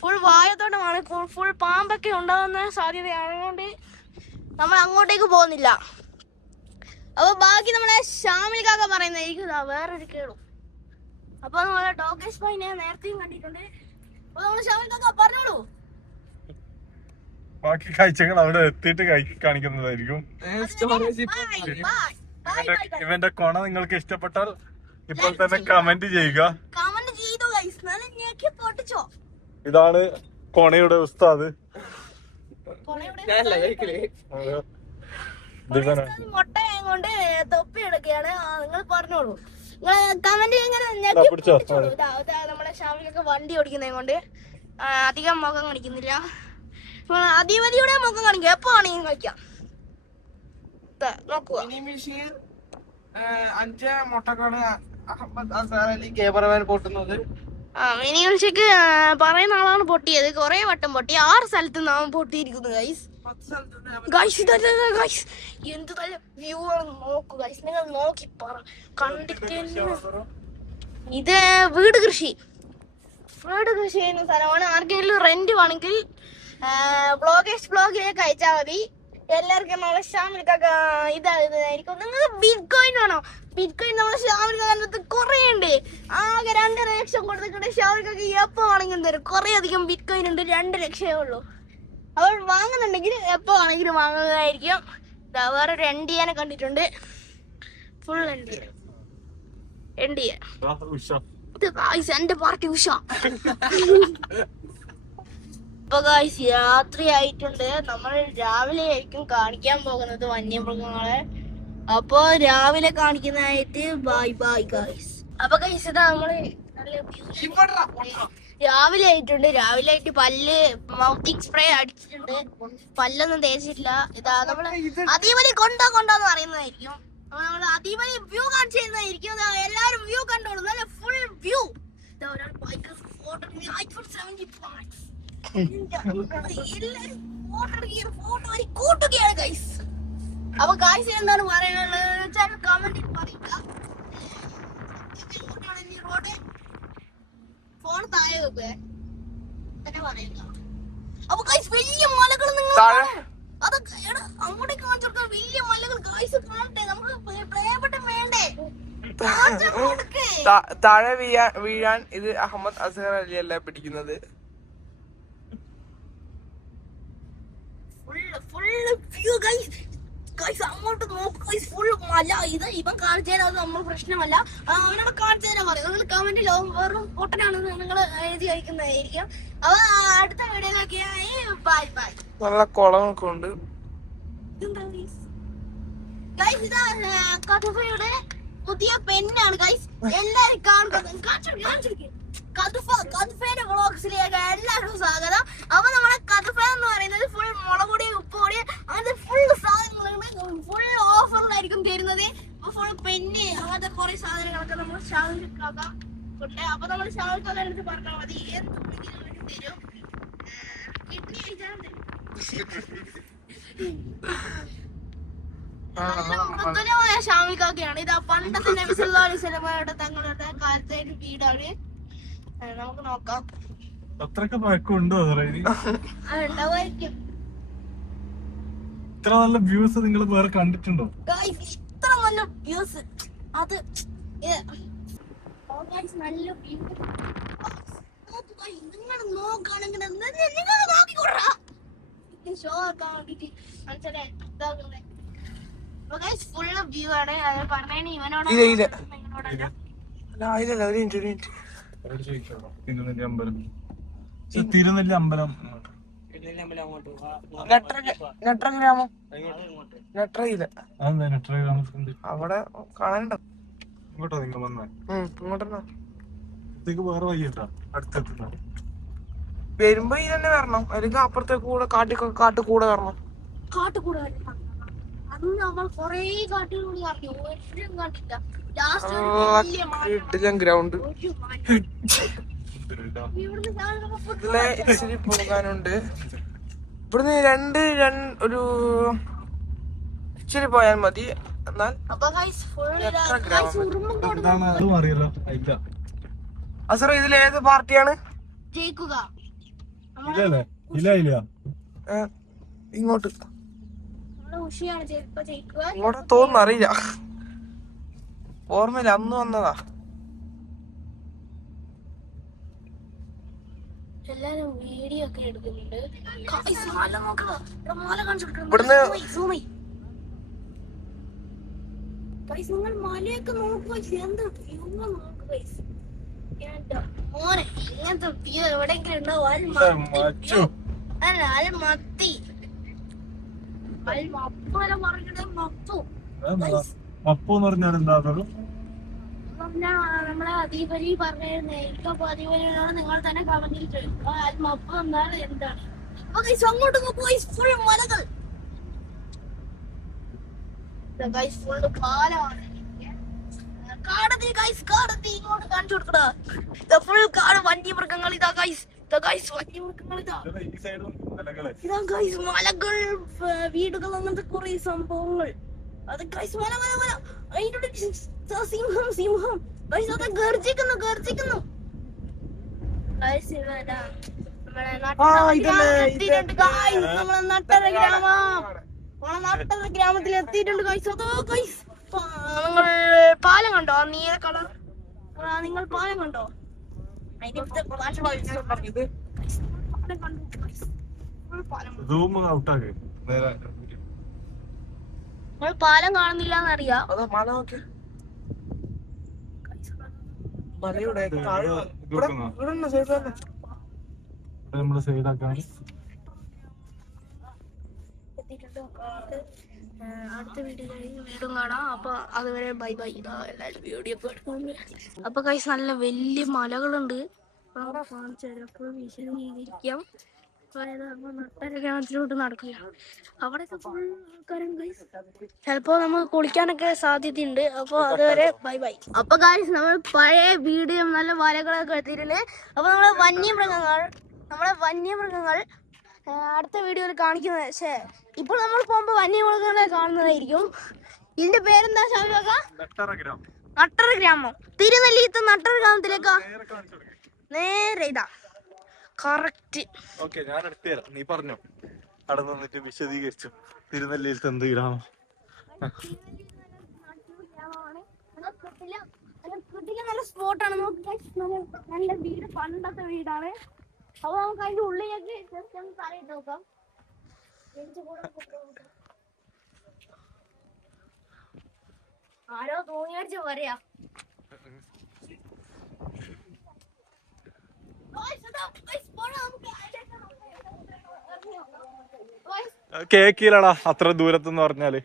ഫുൾ വാഴത്തോട്ടമാണ്. ഫുൾ പാമ്പൊക്കെ ഉണ്ടാകുന്ന സാധ്യതയായതുകൊണ്ട് നമ്മൾ അങ്ങോട്ടേക്ക് പോകുന്നില്ല. അപ്പൊ ബാക്കി നമ്മളെ ഷാമിൽ കാക്ക പറയുന്നതായിരിക്കും. വേറൊരു കേളും. അപ്പൊ നമ്മളെ ഡോഗേഷ് ഭായിനെ നേരത്തെയും കണ്ടിട്ടുണ്ട്. അപ്പൊ നമ്മള് ഷാമിൽ കാക്ക പറഞ്ഞോളൂ. ബാക്കി കാഴ്ചകൾ അവിടെ എത്തിയിട്ട് കാണിക്കുന്നതായിരിക്കും. ഇവന്റെ കൊണ നിങ്ങൾക്ക് ഇഷ്ടപ്പെട്ടാൽ ഇപ്പോൾ തന്നെ കമന്റ് ചെയ്യുക. ഇതാണ് കൊണയുടെ ഉസ്താദ്. മുട്ടയായതുകൊണ്ട് തൊപ്പി എടുക്കുകയാണ്. നിങ്ങൾ പറഞ്ഞോളൂ. കമന്റ് നമ്മളെ ഷാമിലൊക്കെ വണ്ടി ഓടിക്കുന്നതിനെ കൊണ്ട് അധികം മുഖം കാണിക്കുന്നില്ല. അധിപതിയുടെ മുഖം കാണിക്കുക. എപ്പോ ആണെങ്കിലും കളിക്കാം. നോക്കുക. 5 മുട്ടക്കാണ് അഹമ്മദ് അസാർ അലി ക്യാമറമാൻ പൊട്ടുന്നത്. മിനി മിൽഷേക്ക് പറയുന്ന ആളാണ് പൊട്ടിയത്. കുറെ വട്ടം പൊട്ടി. 6 സ്ഥലത്ത് നാം പൊട്ടിയിരിക്കുന്നു ഗൈസ്. ഗൈസ് എന്ത് നല്ല വ്യൂ ആണ് നോക്കൂ ഗൈസ്. നിങ്ങൾ നോക്കി കണ്ടിട്ട്. ഇത് വീട് കൃഷി ചെയ്യുന്ന സ്ഥലമാണ്. ആർക്കെങ്കിലും റെന്റ് വേണമെങ്കിൽ ബ്ലോഗിലേക്ക് അയച്ചാൽ മതി. എല്ലാവർക്കും നമ്മളെ ഷാമിൽക്കൊക്കെ ഇതായിരിക്കും. നിങ്ങൾക്ക് ബിറ്റ് കോയിൻ വേണോ? ബിറ്റ് കോയിൻ നമ്മളെ ഷാമിൽക്ക് കുറെ ഉണ്ട്. ആകെ 2 ലക്ഷം കൊടുത്തിട്ട് ഷാമിൽക്കൊക്കെ എപ്പോ വേണമെങ്കിലും തരും. കുറെ അധികം ബിറ്റ് കോയിൻ ഉണ്ട്. 2 ലക്ഷമേ ഉള്ളൂ. അവർ വാങ്ങുന്നുണ്ടെങ്കിൽ എപ്പോ ആണെങ്കിലും വാങ്ങുന്നതായിരിക്കും. വേറൊരു എൻഡിയെ കണ്ടിട്ടുണ്ട്. ഫുൾ എൻഡിയ. എന്റെ പാർട്ടി ഉഷ. ഇപ്പൊ ഗായ്സ് രാത്രി ആയിട്ടുണ്ട്. നമ്മൾ രാവിലെ ആയിരിക്കും കാണിക്കാൻ പോകുന്നത് വന്യമൃഗങ്ങളെ. അപ്പൊ രാവിലെ കാണിക്കുന്നതായിട്ട് ബൈ ഗായ്സ്. അപ്പൊ ഗായ്സ് ഇതാ നമ്മള് രാവിലെ ആയിട്ടുണ്ട്. രാവിലെ ആയിട്ട് പല്ല് മൗത്തിങ് സ്പ്രേ അടിച്ചിട്ടുണ്ട്. പല്ലൊന്നും തേച്ചിട്ടില്ല. ഇതാ നമ്മള് അതീവലി കൊണ്ടാന്ന് പറയുന്നതായിരിക്കും. അപ്പൊ നമ്മള് അതീവലി വ്യൂ കാണിച്ചു തരുന്നതായിരിക്കും. എല്ലാരും വ്യൂ കണ്ടോളൂ. നല്ല ഫുൾ വ്യൂ. ഒരാൾ ബൈക്ക് ഫോട്ടോ കൂട്ടുകയാണ് ഗൈസ്. അപ്പൊ ഗൈസ് എന്താണ് പറയാനുള്ളത് കമന്റിൽ പറയുക. ഫോൺ താഴെ വെക്കുക. അപ്പൊ ഗൈസ് വലിയ മലകൾ നിങ്ങൾ അതൊക്കെ അങ്ങോട്ടേക്ക് കാണിച്ചു കൊടുക്കാം. വലിയ മലകൾ ഗൈസ് കാണട്ടെ. നമുക്ക് താഴെ വീഴാൻ ഇത് അഹമ്മദ് അസ്ഹർ അലി അല്ല പിടിക്കുന്നത്. അങ്ങോട്ട് നോക്ക്, ഫുൾ മല. ഇത് ഇവൻ കാണിച്ചു തരാം, അത് നമ്മൾ പ്രശ്നമല്ല. അവനോട് കാണിച്ചു തരാൻ പറയും. നിങ്ങൾ കമന്റിൽ വെറും പൊട്ടനാണെന്ന് നിങ്ങൾ എഴുതി അയക്കുന്നതായിരിക്കും. അപ്പൊ അടുത്ത വീഡിയോയിലൊക്കെയായി ബൈ ബൈ. നല്ല കുളമൊക്കെ ഉണ്ട്. ഇതാ കതുഫയുടെ പുതിയ പെണ്ണാണ് ഗൈസ്. എല്ലാരും കാണിച്ചു കതുഫയുടെ വ്ളോഗ്സിലേക്ക് എല്ലാവരും സ്വാഗതം. അപ്പൊ നമ്മളെ കതുഫ എന്ന് പറയുന്നത് ഫുൾ മുളകുപൊടി, ഉപ്പുപൊടി, അങ്ങനത്തെ ഫുൾ സാധനങ്ങളാണ് ഫുൾ ഓഫറിലായിരിക്കും തരുന്നത്. ഫുൾ പെന്ന് അങ്ങനത്തെ കുറെ സാധനങ്ങളൊക്കെ നമ്മൾ ഷാവിക്കാക്കാം ഉണ്ട്. അപ്പൊ നമ്മൾ ഷാവിക്കാരുടെ അടുത്ത് പറഞ്ഞാൽ മതി, എന്ത് വേണ്ടി തരും. കിഡ്നി കഴിച്ചാലും തരും. മൃദുലമായ ഷാമിക്കൊക്കെയാണ്. ഇത് പണ്ടത്തെ നബി സല്ലല്ലാഹു അലൈഹി വസല്ലമയുടെ തങ്ങളുടെ കാലത്തെ ഒരു വീടാണ്. നമുക്ക് നോക്കാം. അത്രക്ക് പഴക്കമുണ്ടോ? ഉണ്ടാവായിരിക്കും. ഇത്ര നല്ല വ്യൂസ് നിങ്ങൾ വേറെ കണ്ടിട്ടുണ്ടോ? ഇത്ര നല്ല വ്യൂസ് അത് നല്ല വ്യൂ നിങ്ങൾ നോക്കുകയാണെങ്കിൽ നിങ്ങൾ നോക്കിക്കൊടുറാ. ഷോ ആക്കാൻ വേണ്ടിട്ട് മനസ്സിലായി ഇതാകുന്നത്. ഫുള്ള് വ്യൂ ആണ്. അത് പറഞ്ഞ ഇവനോട് തിരുനെല്ലി അമ്പലം. തിരുനെല്ലി അമ്പലം അവിടെ കാണാനുണ്ടോ? ഇങ്ങോട്ടോ നിങ്ങൾ വന്നേ? ഇങ്ങോട്ടാ ഇതൊക്കെ വേറെ വഴിയുണ്ടോ അടുത്തെത്തുന്ന? വരുമ്പോ ഈ തന്നെ വരണം, അല്ലെങ്കിൽ അപ്പുറത്തെ കൂടെ കാട്ടുകൂടെ വരണം. കാട്ടുകൂടെ അന്ന് നമ്മൾ കൊറേ കാട്ടുകൂടി അറിഞ്ഞു, ഒരിക്കലും കണ്ടില്ല. ഗ്രൗണ്ട് ഇച്ചിരി പോകാനുണ്ട്. ഇവിടുന്ന് ഒരു ഇച്ചിരി പോയാൽ മതി. എന്നാൽ അസറ ഇതിലേത് പാർട്ടിയാണ് ജയിക്കുക? ഇങ്ങോട്ട് ഇങ്ങോട്ട് തോന്നുന്നു, അറിയില്ല, ഓർമ്മയില്ല, അന്ന് വന്നതാ. എല്ലാരും വീഡിയോ ഒക്കെ എടുക്കുന്നുണ്ട്. നിങ്ങൾ മലയൊക്കെ നോക്കുക, എന്ത് വ്യൂ നോക്കുക. മോനെ ഇങ്ങനത്തെ വ്യൂ എവിടെയെങ്കിലും ഉണ്ടാവും. അല്ല മത്തി നമ്മളെ അദീബലി പറഞ്ഞായിരുന്നു. എനിക്കപ്പോ അദീബലിനോട് നിങ്ങൾ തന്നെ കമന്റിൽ ചോദിക്കും മപ്പ് എന്താണ് എന്താണ്. അങ്ങോട്ട് നോക്കൂ, ഫുൾ മലകൾ, ഫുള്ള് പാലമാണ്. കാടത്തി ഇങ്ങോട്ട് കാണിച്ചു കൊടുക്കടാ. ഫുൾ കാട്, വന്യമൃഗങ്ങൾ. ഇതാ ഗൈസ്, വന്യമൃഗങ്ങൾ. ഇതാ ഗൈസ് മലകൾ, വീടുകൾ, അങ്ങനത്തെ കുറെ സംഭവങ്ങൾ. അത് ഗൈസ് മല അതിന്റെ സിംഹം ഗൈസ്, അത് ഗർജിക്കുന്നു. നമ്മളെ നട്ടര ഗ്രാമത്തിൽ എത്തിയിട്ടുണ്ട് ഗൈസ്. അതോ ഗൈസ് നിങ്ങൾ പാലം കണ്ടോ? ആ നീല കളർ നിങ്ങൾ പാലം കണ്ടോ? പാലം കാണുന്നില്ല എന്നറിയാം. നമ്മള് സൈഡാക്കാൻ അടുത്ത വീഡിയോയിലും കാണാം. അപ്പൊ അതുവരെ ബൈ ബൈ. എല്ലാവരും വീഡിയോ ഒക്കെ എടുക്കുന്നുണ്ട്. അപ്പൊ കൈസ് നല്ല വലിയ മലകളുണ്ട്. എപ്പോഴും വിശദീകരിക്കാം. നട്ടര ഗ്രാമത്തിലോട്ട് നടക്കുക. അവിടെയൊക്കെ ഫുൾ ആൾക്കാരും ഗൈസ്. ചിലപ്പോ നമുക്ക് കുളിക്കാനൊക്കെ സാധ്യതയുണ്ട്. അപ്പൊ അതുവരെ ബൈ ബൈ. അപ്പൊ ഗൈസ് നമ്മൾ പഴയ വീഡിയോ നല്ല മലകളൊക്കെ എടുത്തിട്ടുണ്ട്. അപ്പൊ നമ്മളെ വന്യമൃഗങ്ങൾ അടുത്ത വീഡിയോയിൽ കാണിക്കുന്നത്. പക്ഷേ ഇപ്പോൾ നമ്മൾ പോകുമ്പോ വന്യമൃഗങ്ങളെ കാണുന്നതായിരിക്കും. ഇതിന്റെ പേരെന്താ ഷാമിക? നട്ടര ഗ്രാമം. തിരുനെല്ലിത്തെ നട്ടര ഗ്രാമത്തിലേക്കാ നേരെ. ഇതാ കറക്റ്റ്. ഞാൻ എടുത്തു തരാം, നീ പറഞ്ഞോ. അവിടെ നിന്നിട്ട് വിശദീകരിച്ചു തിരുനെല്ലിയിലത്തെ എന്ത് ഗ്രാമം. നല്ല സ്പോട്ടാണ്. നല്ല വീട് പണ്ടത്തെ വീടാണ്. അപ്പൊ നമുക്ക് അതിന്റെ ഉള്ളിലേക്ക് ജസ്റ്റ് ഒന്ന് തലയിട്ട് നോക്കാം. ആരോ തൂങ്ങിയടിച്ച് പറയാ. കേക്കില്ലടാ അത്ര ദൂരത്തെന്ന് പറഞ്ഞാല്.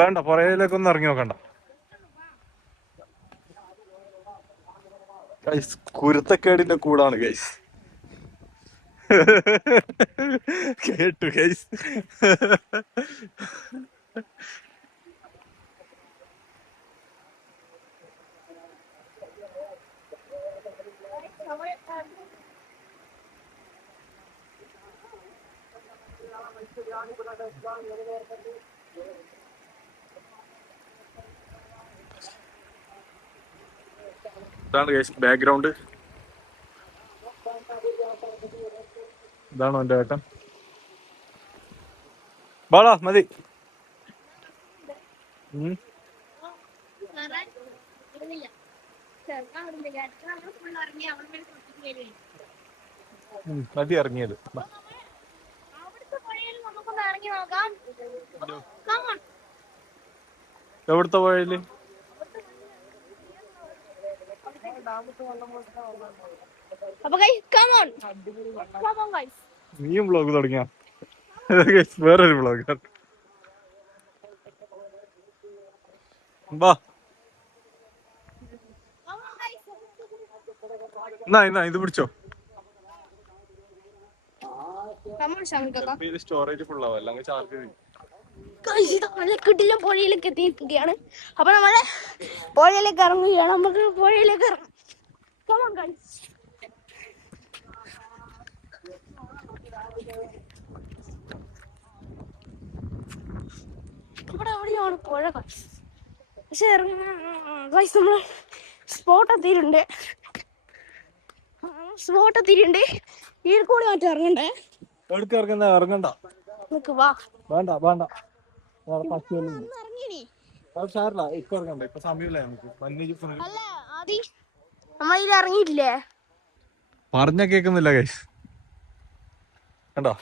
വേണ്ട, പുറയിലേക്കൊന്നും ഇറങ്ങി നോക്കണ്ട. ഗൈസ്, കുരുത്തക്കേടിന്റെ കൂടാണ് ഗൈസ്. കേട്ടു ഗൈസ്. ഇതാണ് ഗൈസ് ബാക്ക്ഗ്രൗണ്ട്. ഇതാണോ എന്റെ ഏട്ടൻ? ബാളാ മതി. മതി ഇറങ്ങിയത്. എവിടുത്തെ പുഴയില്? നീയും വ്ളോഗ് തുടങ്ങിയ? വേറൊരു വ്ളോഗ്. ബാ എന്നാ ഇത് പിടിച്ചോ. സ്റ്റോറേജ് ഫുൾ ആവും, അല്ലെങ്കിൽ ചാർജ് ചെയ്യും. കിട്ടില്ല, പുഴയിലേക്ക് എത്തിയിരിക്കുകയാണ്. അപ്പൊ നമ്മള് പുഴയിലേക്ക് ഇറങ്ങുകയാണ്. നമുക്ക് പുഴയിലേക്ക് ഇറങ്ങാം. ഇവിടെ എവിടെയാണ് പുഴ? പക്ഷെ നമ്മള് സ്പോട്ട് എത്തിയിട്ടുണ്ട്. ഇതിൽ കൂടി മാറ്റി ഇറങ്ങണ്ടേ? ഇറങ്ങണ്ട. വാ, വേണ്ട വേണ്ട. ഇറങ്ങിനി. ഇപ്പൊ ഇറങ്ങണ്ട, ഇപ്പൊ സമയമില്ല നമുക്ക്. അല്ല ആദി, നമ്മളിത് ഇറങ്ങിയിട്ടില്ലേ? പറഞ്ഞ കേക്കുന്നില്ല ഗൈസ്. കണ്ടോ?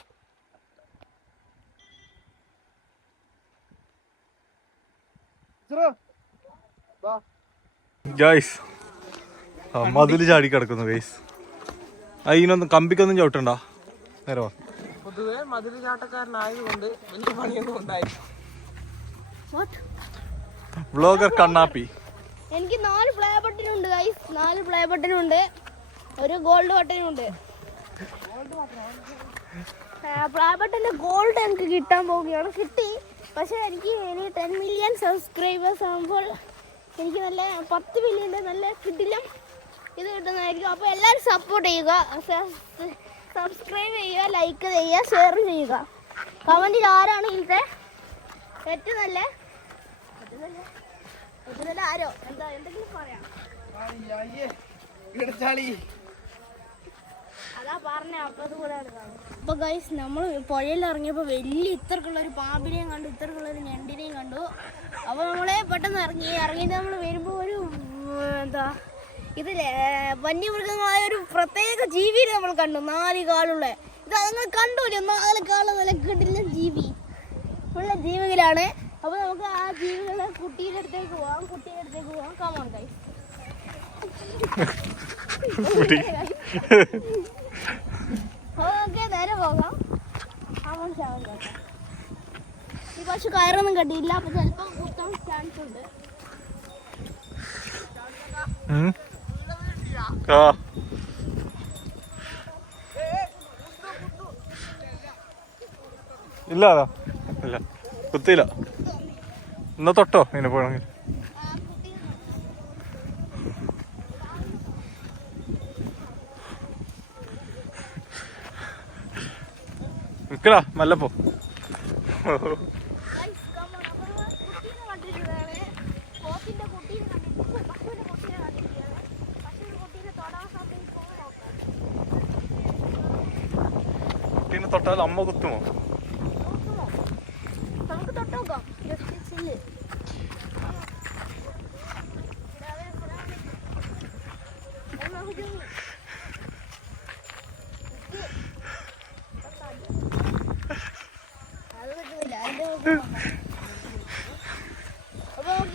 ഗൈസ് മതില് ചാടി കിടക്കുന്നു ഗൈസ്. അതിനൊന്നും കമ്പിക്കൊന്നും ചവിട്ടണ്ട. നേരെ വാ. പൊതുവെ മതില് ചാട്ടക്കാരനായതുകൊണ്ട് വലിയ പണിയൊന്നും ഉണ്ടായില്ല. വ്ളോഗർ കണ്ണാപ്പി. എനിക്ക് 4 പ്ലേ ബട്ടനുണ്ട് ഗൈസ്. 4 പ്ലേ ബട്ടനുണ്ട്, ഒരു ഗോൾഡ് ബട്ടനുണ്ട്. പ്ലേ ബട്ടന്റെ ഗോൾഡ് എനിക്ക് കിട്ടാൻ പോവുകയാണ്. കിട്ടി, പക്ഷെ എനിക്ക് 10 മില്യൺ സബ്സ്ക്രൈബേഴ്സ് ആകുമ്പോൾ എനിക്ക് നല്ല 10 മില്യൻ്റെ നല്ല കിട്ടില്ല ഇത് കിട്ടുന്നതായിരിക്കും. അപ്പോൾ എല്ലാവരും സപ്പോർട്ട് ചെയ്യുക, സബ്സ്ക്രൈബ് ചെയ്യുക, ലൈക്ക് ചെയ്യുക, ഷെയർ ചെയ്യുക. കമൻറ്റിൽ ആരാണ് ഇതിലത്തെ ഏറ്റവും നല്ല ആരോ എന്തെങ്കിലും പറയാം. അതാ പറഞ്ഞ അപ്പൊ ഗൈസ്, നമ്മൾ പുഴയിൽ ഇറങ്ങിയപ്പോൾ വലിയ ഇത്രക്കുള്ള ഒരു പാമ്പിനെയും കണ്ടു, ഇത്രക്കുള്ള ഒരു ഞണ്ടിനെയും കണ്ടു. അപ്പോൾ നമ്മളെ പെട്ടെന്ന് ഇറങ്ങിയിട്ട് നമ്മൾ വരുമ്പോൾ ഒരു ഇതിലെ വന്യമൃഗങ്ങളായ ഒരു പ്രത്യേക ജീവിനെ നമ്മൾ കണ്ടു. 4 കാലുള്ള ഇത് നിങ്ങൾ കണ്ടൂല്ലോ, 4 കാലുള്ള നല്ല കിടില ജീവി ഉള്ള ജീവികളാണ്. അപ്പോൾ നമുക്ക് ആ ജീവികളെ കുട്ടിയുടെ അടുത്തേക്ക് പോവാം. Come on guys. ഓക്കെ, നേരെ പോകാം. ഈ പക്ഷെ കയറൊന്നും കണ്ടില്ല, അപ്പൊ ചിലപ്പോ കുത്താൻ ചാൻസ് ഉണ്ട്. ഇല്ല ഇല്ല, കുത്തിയില്ല. എന്നാ തൊട്ടോ ഇങ്ങനെ പോണെങ്കിൽ. നിക്കടാ, മല്ലപ്പോ. കുട്ടീനെ തൊട്ടാൽ അമ്മ കുത്തുമോ?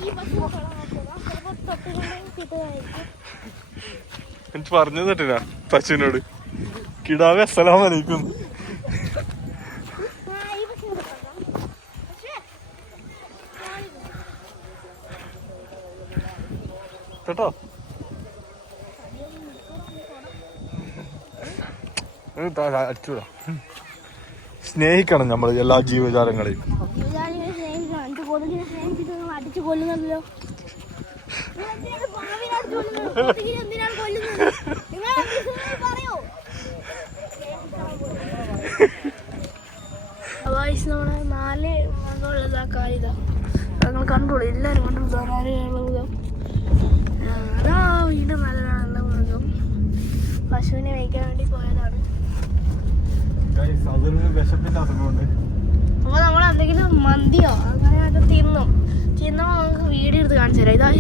ഈ പശുവിനെ തൊടാൻ നോക്കുക. ചിലപ്പോൾ തൊട്ടുകൊണ്ട് കിട്ടുന്നതായിരിക്കും. എനിക്ക് പറഞ്ഞു തട്ടില്ല പശുവിനോട് കിടാവേ അസ്സലാമലൈക്കും. ഈ പശുവിനെ തൊടാം. പക്ഷേ കേട്ടോ അടിച്ചൂടാ. സ്നേഹിക്കണം നമ്മൾ എല്ലാ ജീവജാലങ്ങളെയും. ജീവജാലങ്ങളെ സ്നേഹിക്കണം. എന്റെ കൊതുകിനെ സ്നേഹിച്ചിട്ട് നിങ്ങൾ അടിച്ചു കൊല്ലുന്നല്ലോ. എന്തിനാണ് കൊല്ലുന്നത്? നിങ്ങൾ പറയോ? നമ്മളെ 4 മൃഗമുള്ളത് ആ കാര്യ നിങ്ങൾ കണ്ടോളൂ. എല്ലാവരും കണ്ടു. അതാ വീട് നല്ല മൃഗം. പശുവിനെ മേയ്ക്കാൻ വേണ്ടി പോയതാണ്. അപ്പൊ നമ്മൾ എന്തെങ്കിലും മന്തിയോ അങ്ങനെയൊക്കെ തിന്നോ നമുക്ക് വീഡിയോ എടുത്ത് കാണിച്ചു തരാം.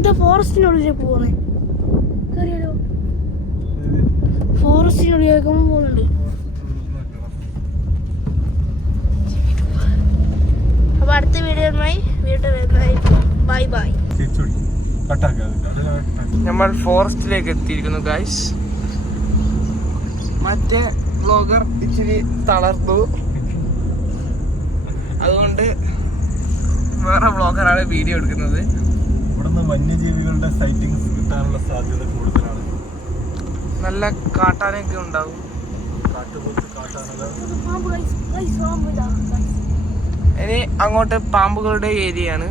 ഇതാ ഫോറസ്റ്റിനുള്ളിൽ പോകുന്നേ. അറിയാലോ ഫോറസ്റ്റിനുള്ളിലേക്ക് പോകുന്നുണ്ട്. അപ്പൊ അടുത്ത വീഡിയോയുമായി വീണ്ടും വരുന്നതായിരിക്കും. Bye bye. നമ്മൾ ഫോറസ്റ്റിലേക്ക് എത്തിയിരിക്കുന്നു ഗൈസ്. മറ്റേ വ്ളോഗർ ഇച്ചിരി തളർന്നു, അതുകൊണ്ട് വേറെ വ്ളോഗറാണ് വീഡിയോ എടുക്കുന്നത്. ഇവിടുന്ന് വന്യജീവികളുടെ സൈറ്റിംഗ്സ് കിട്ടാനുള്ള സാധ്യത കൂടുതലാണ്. നല്ല കാട്ടാനൊക്കെ ഉണ്ടാവും. ഇനി അങ്ങോട്ട് പാമ്പുകളുടെ ഏരിയ ആണ്.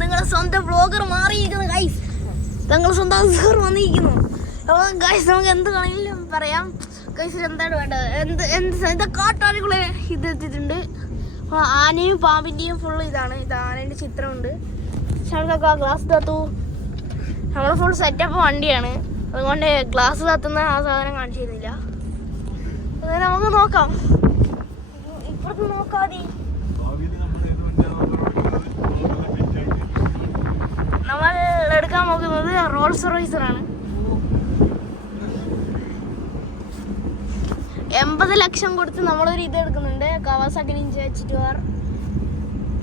നിങ്ങളുടെ സ്വന്തം വ്ളോഗർ മാറിയിരിക്കുന്നു ഗൈസ്. തങ്ങൾ സ്വന്തം അസുഖർ വന്നിരിക്കുന്നു. അപ്പോൾ ഗൈസ് നമുക്ക് എന്ത് വേണമെങ്കിലും പറയാം. ഗൈസ് എന്താണ് വേണ്ടത്? എന്താ കാട്ടാനകളെ ഇത് എത്തിയിട്ടുണ്ട്. ആനയും പാമ്പിൻ്റെയും ഫുള്ള് ഇതാണ്. ഇത് ആനേൻ്റെ ചിത്രമുണ്ട്. ശാന്തൊക്കെ ഗ്ലാസ് തത്തു. നമ്മൾ ഫുൾ സെറ്റപ്പ് വണ്ടിയാണ്, അതുകൊണ്ട് ഗ്ലാസ് തത്തുന്ന ആ സാധനം കാണിച്ചു തരുന്നില്ല. അതായത് നമുക്ക് നോക്കാം. ഇപ്പുറത്ത് നോക്കാതെ നമ്മൾ എടുക്കാൻ നോക്കുന്നത് റോൾസ് റോയ്സറാണ്. 80 ലക്ഷം കൊടുത്ത് നമ്മളൊരു ഇത് എടുക്കുന്നുണ്ട്. കവാസാക്കി നിഞ്ച GT-R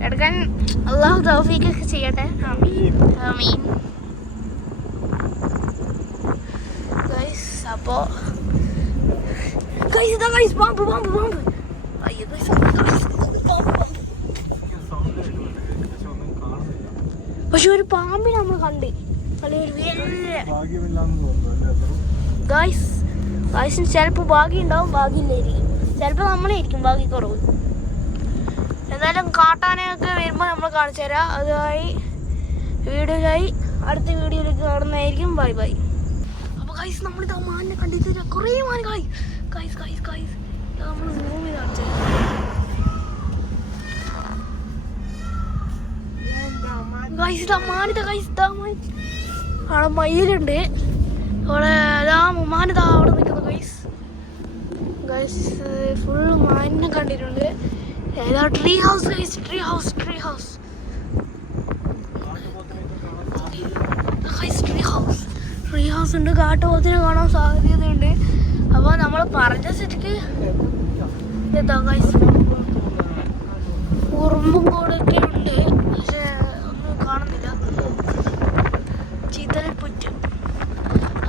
എടുക്കാൻ അള്ളാഹു തൗഫീഖ് ചെയ്യട്ടെ. ആമീൻ. ഗൈസ് അപ്പോൾ ഗൈസ് ഇതാ ഗൈസ് പാമ്പ് പാമ്പ് പാമ്പ്. അയ്യോ ഗൈസ് പക്ഷെ ഒരു പാമ്പിനെ നമ്മൾ കണ്ട്. ഗൈസിന് ചിലപ്പോൾ ഭാഗ്യം ഉണ്ടാവും, ഭാഗ്യമില്ലായിരിക്കും. ചിലപ്പോൾ നമ്മളായിരിക്കും ഭാഗ്യക്കുറവ്. എന്തായാലും കാട്ടാനയൊക്കെ വരുമ്പോൾ നമ്മൾ കാണിച്ചു തരാം. അതുമായി വീഡിയോയിലായി അടുത്ത വീഡിയോയിലേക്ക് കാണുന്നതായിരിക്കും. Bye bye. അപ്പോൾ ഗൈസ് നമ്മളിത് മാനിനെ കണ്ടിട്ട് കുറേ മാൻ ഗൈസ് ഗൈസ് ഗൈസ് ഗൈസ് നമ്മൾ മൂവി കാണിച്ചു തരാം. ഗൈസ് ഇതാ മാനിതാ ഗൈസ് ഇതാ മാൻ. അവിടെ മയിലുണ്ട്. അവിടെ ഇതാ മാനിതാ അവിടെ നിൽക്കുന്നു ഗൈസ്. ഗൈസ് ഫുൾ മാനിനെ കണ്ടിട്ടുണ്ട്. ഏതാ tree house guys. Tree house tree house guys. Tree house tree house ഉണ്ട്. കാട്ടുപോത്തിനെ കാണാൻ സാധ്യതയുണ്ട്. അപ്പോൾ നമ്മൾ പറഞ്ഞ സ്ഥിതിക്ക് എന്താ ഗൈസ് ഉറുമ്പും കൂടൊക്കെ ഉണ്ട്, പക്ഷേ ഒന്നും കാണുന്നില്ല. ചിതൽപ്പുറ്റ്.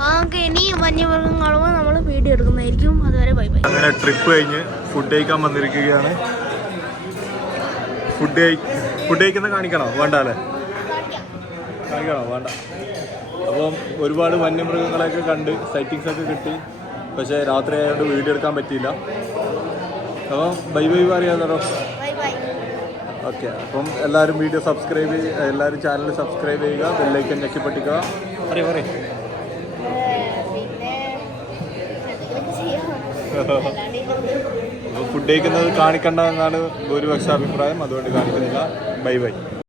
നമുക്ക് ഇനി വന്യമൃഗം കാണുമ്പോൾ നമ്മൾ വീഡിയോ എടുക്കുന്നതായിരിക്കും. അതുവരെ ബൈ ബൈ. അങ്ങനെ ട്രിപ്പ് കഴിഞ്ഞ് ഫുഡ് കഴിക്കാൻ വന്നിരിക്കുകയാണ്. ഫുഡ് കഴിക്കുന്ന കാണിക്കണോ വേണ്ട അല്ലേ? കാണിക്കണോ വേണ്ട. അപ്പം ഒരുപാട് വന്യമൃഗങ്ങളെയൊക്കെ കണ്ട് സൈറ്റിങ്സ് ഒക്കെ കിട്ടി. പക്ഷേ രാത്രി ആയതുകൊണ്ട് വീഡിയോ എടുക്കാൻ പറ്റിയില്ല. അപ്പം ബൈ ബൈ പറയാതോ. ഓക്കെ, അപ്പം എല്ലാവരും വീഡിയോ സബ്സ്ക്രൈബ് ചെയ്യുക, എല്ലാവരും ചാനൽ സബ്സ്ക്രൈബ് ചെയ്യുക, ബെല്ലൈക്കൻ ഞെക്കി പൊട്ടിക്കുക. പറയും ഫുഡ് കഴിക്കുന്നത് കാണിക്കണ്ട എന്നാണ് ഭൂരിപക്ഷ അഭിപ്രായം. അതുകൊണ്ട് കാണിക്കുന്നില്ല. Bye bye.